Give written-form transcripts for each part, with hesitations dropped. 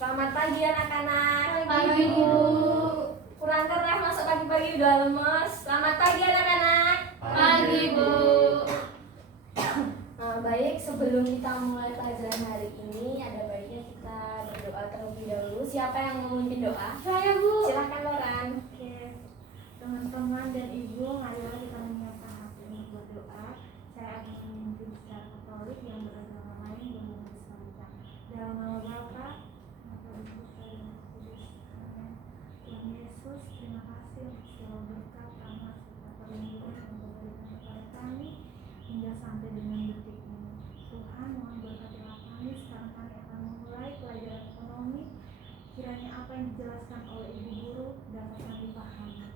Selamat pagi anak-anak. Pagi, Bu. Kurang keras masuk pagi-pagi udah lemes. Selamat pagi anak-anak. Pagi, Bu. Baik, sebelum kita mulai pelajaran hari ini, ada baiknya kita berdoa terlebih dahulu. Siapa yang mau memimpin doa? Saya, Bu. Silahkan Loran. Oke, teman-teman dan ibu, marilah kita menyiapkan hati untuk berdoa. Saya akan memimpin secara Katolik yang beragama lain dan berselancar. Dalam nama Bapa, Anak dan Putra dan Roh Kudus. Amin. Tuhan Yesus, terima kasih untuk segala berkat, rahmat, serta perlindungan yang Engkau berikan kepada kami hingga sampai dengan detik ini. Tuhan, mohon berkatilah kami sekarang kami akan memulai pelajaran ekonomi. Kiranya apa yang dijelaskan oleh ibu guru dapat kami pahami.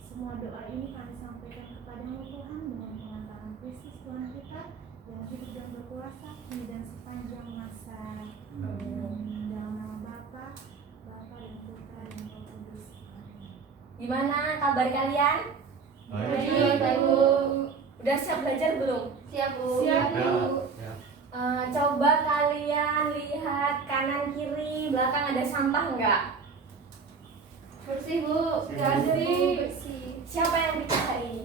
Semua doa ini kami sampaikan kepadamu Tuhan dengan pengantaran Kristus Tuhan kita yang hidup dan berkuasa kini dan sepanjang masa. Amin. Dalam nama Bapa dan Putra dan Roh Kudus. Amin. Gimana kabar kalian? Baik, Bu. Udah siap belajar belum? Siap, Bu. Siap, Bu. Coba kalian lihat kanan kiri, belakang ada sampah enggak? Bersih, Bu. Bersih. Siapa yang bikin hari ini?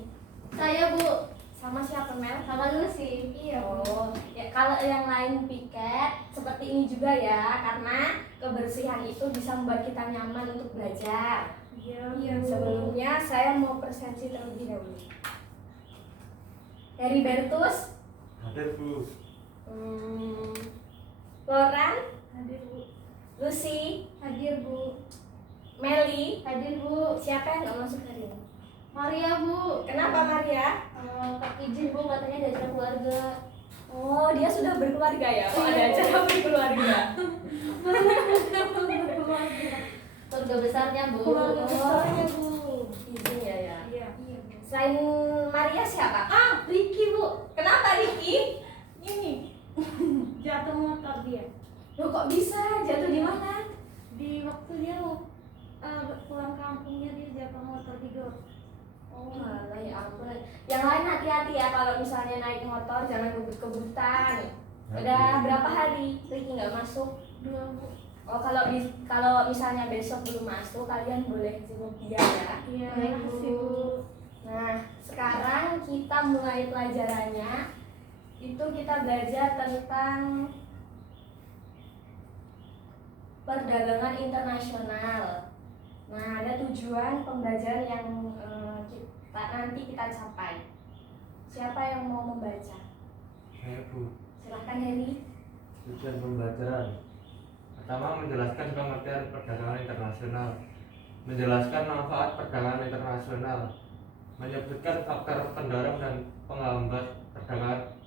Saya, Bu. Sama siapa Mel? Sama Lucy. Oh, ya kalau yang lain piket seperti ini juga ya, karena kebersihan itu bisa membuat kita nyaman untuk belajar. Iya, Bu. Sebelumnya saya mau presentasi terlebih dahulu. Heribertus, Hadir, Bu. Loran, Hadir, Bu. Lucy, Hadir, Bu. Meli. Hadir, Bu. Siapa yang nggak masuk hari ini? Maria, Bu. Kenapa Maria? Izin, Bu, katanya ada acara keluarga. Oh, dia sudah berkeluarga ya? Oh, ada acara berkeluarga. Keluarga besarnya, Bu. Keluarga besarnya, Bu. Izin ya ya. Iya. Selain Maria siapa? Ricky, Bu. Kenapa Ricky? Ini jatuh motor dia. Loh kok bisa? Jatuh di mana? Di waktu dia pulang kampungnya dia jatuh motor di got. Oh malah ya ampun. Yang lain hati-hati ya kalau misalnya naik motor, jangan kebut-kebutan. Udah berapa hari Ricky nggak masuk? 2, Bu. Oh kalau misalnya besok belum masuk, kalian boleh jenguk dia ya. Iya, Baik, makasih, Bu. Bu. Nah sekarang kita mulai pelajarannya. Itu kita belajar tentang perdagangan internasional. Nah, ada tujuan pembelajaran yang nanti kita capai. Siapa yang mau membaca? Saya, Bu. Silahkan Heri. Tujuan pembelajaran pertama, menjelaskan pengertian perdagangan internasional, menjelaskan manfaat perdagangan internasional, menyebutkan faktor pendorong dan penghambat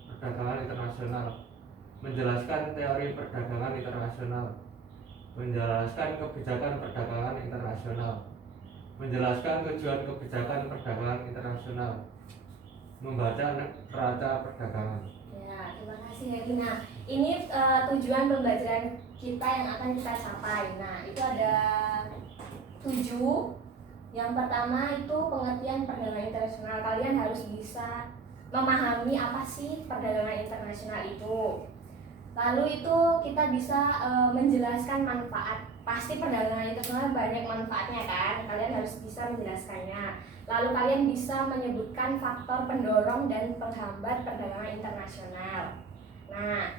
perdagangan internasional, menjelaskan teori perdagangan internasional, menjelaskan kebijakan perdagangan internasional, menjelaskan tujuan kebijakan perdagangan internasional, membaca neraca perdagangan. Ya, terima kasih Heri. Nah, ini tujuan pembelajaran kita yang akan kita capai. Nah, itu ada 7. Yang pertama itu pengertian perdagangan internasional. Kalian harus bisa memahami apa sih perdagangan internasional itu. Lalu itu kita bisa menjelaskan manfaat. Pasti perdagangan internasional banyak manfaatnya kan. Kalian harus bisa menjelaskannya. Lalu kalian bisa menyebutkan faktor pendorong dan penghambat perdagangan internasional. Nah,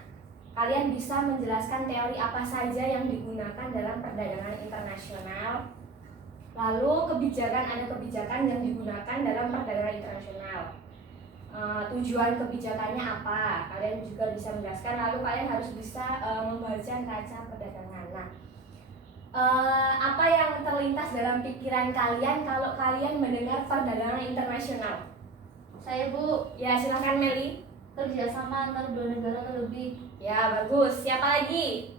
kalian bisa menjelaskan teori apa saja yang digunakan dalam perdagangan internasional. Lalu ada kebijakan yang digunakan dalam perdagangan internasional. Tujuan kebijakannya apa? Kalian juga bisa menjelaskan. Lalu kalian harus bisa membaca neraca perdagangan. Nah, apa yang terlintas dalam pikiran kalian kalau kalian mendengar perdagangan internasional? Saya, Bu. Ya, silakan Meli. Kerjasama antar dua negara atau lebih. Ya, bagus. Siapa lagi?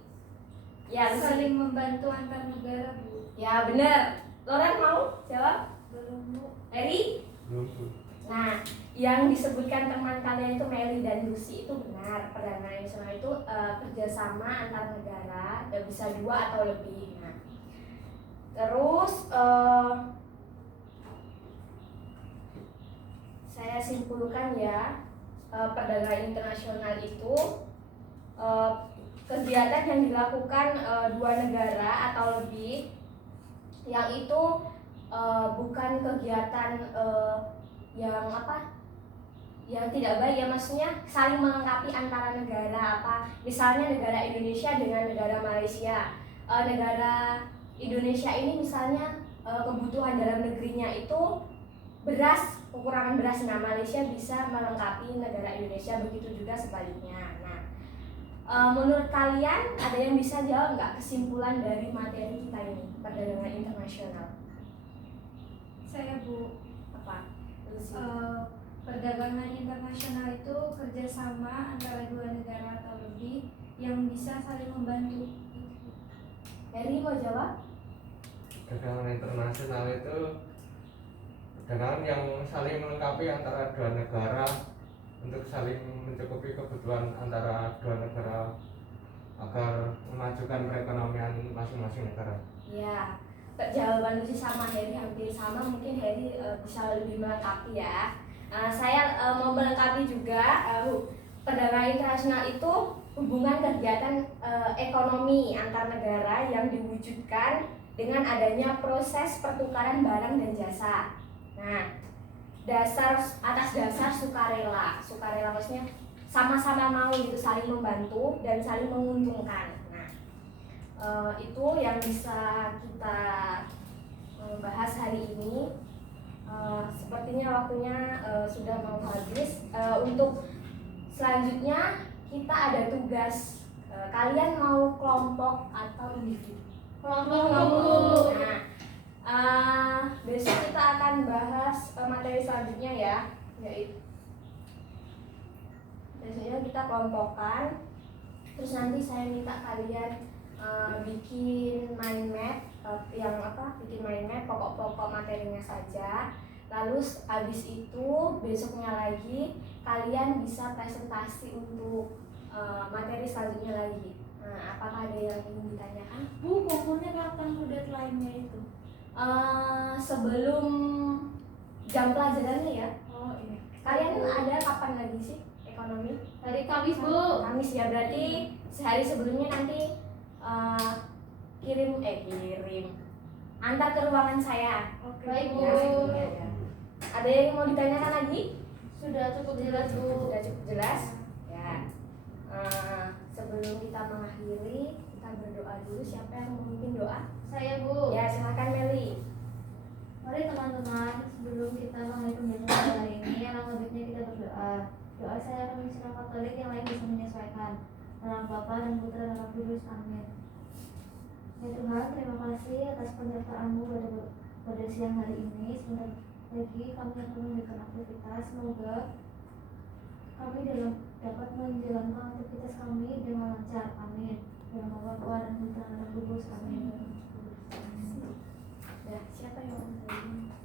Ya, Lucy. Saling membantu antar negara, Bu. Ya, benar. Loren mau jawab? Belum, Bu. Heri? Belum, Bu. Nah, yang disebutkan teman kalian itu Meli dan Lucy itu benar. Perdagangan internasional itu kerjasama antar negara, bisa 2 atau lebih. Nah, terus saya simpulkan ya, perdagangan internasional itu kegiatan yang dilakukan dua negara atau lebih yang itu bukan kegiatan yang apa yang tidak baik ya, maksudnya saling melengkapi antara negara. Apa misalnya negara Indonesia dengan negara Malaysia. Negara Indonesia ini misalnya kebutuhan dalam negerinya itu beras, kekurangan beras. Nah, Malaysia bisa melengkapi negara Indonesia, begitu juga sebaliknya. Nah, menurut kalian ada yang bisa jawab nggak kesimpulan dari materi kita ini, perdagangan internasional? Saya Bu. Apa? Lucy. Perdagangan internasional itu kerjasama antara dua negara atau lebih yang bisa saling membantu. Heri mau jawab? Perdagangan internasional itu perdagangan yang saling melengkapi antara dua negara untuk saling mencukupi kebutuhan antara dua negara agar memajukan perekonomian masing-masing negara. Ya, jawaban Lucy sama Heri hampir sama, mungkin Heri bisa lebih melengkapi ya. Saya mau melengkapi juga. Perdagangan internasional itu hubungan kegiatan ekonomi antar negara yang diwujudkan dengan adanya proses pertukaran barang dan jasa. Nah, atas dasar sukarela maksudnya sama-sama mau gitu, saling membantu dan saling menguntungkan. Nah, itu yang bisa kita bahas hari ini. Sepertinya waktunya sudah mau habis. Untuk selanjutnya kita ada tugas. Kalian mau kelompok atau individu? Kelompok. Nah, besok kita akan bahas materi selanjutnya ya, yaitu biasanya kita kelompokkan. Terus nanti saya minta kalian bikin mind map, bikin mind map pokok-pokok materinya saja. Lalu habis itu besoknya lagi kalian bisa presentasi untuk materi selanjutnya lagi. Nah, apakah ada yang ingin ditanyakan? Bu, kumpulnya kapan Bu deadline-nya itu? Sebelum jam pelajarannya ya. Oh iya. Kalian ada kapan lagi sih ekonomi? Hari Kamis Bu. Kamis ya, berarti sehari sebelumnya nanti kirim antar ke ruangan saya. Oke. Baik, Bu. Ya, sebelumnya ya. Ada yang mau ditanyakan lagi? Sudah cukup jelas Bu. Sudah cukup jelas ya. Sebelum kita mengakhiri, kita berdoa dulu. Siapa yang memimpin doa? Saya Bu. Ya, silakan Meli. Mari teman-teman, sebelum kita mengakhiri pembicaraan hari ini, alangkah baiknya kita berdoa. Doa saya akan mencerah Katolik, yang lain bisa menyesuaikan. Dalam Bapa dan Putra dan Roh Kudus. Amin. Ya Tuhan, terima kasih atas penyertaan-Mu pada siang hari ini. Sebentar lagi kami akan memberikan aktivitas. Semoga kami dapat menjalankan aktivitas kami dengan lancar. Amin. Dalam Bapa dan Putra dan Roh Kudus. Amin.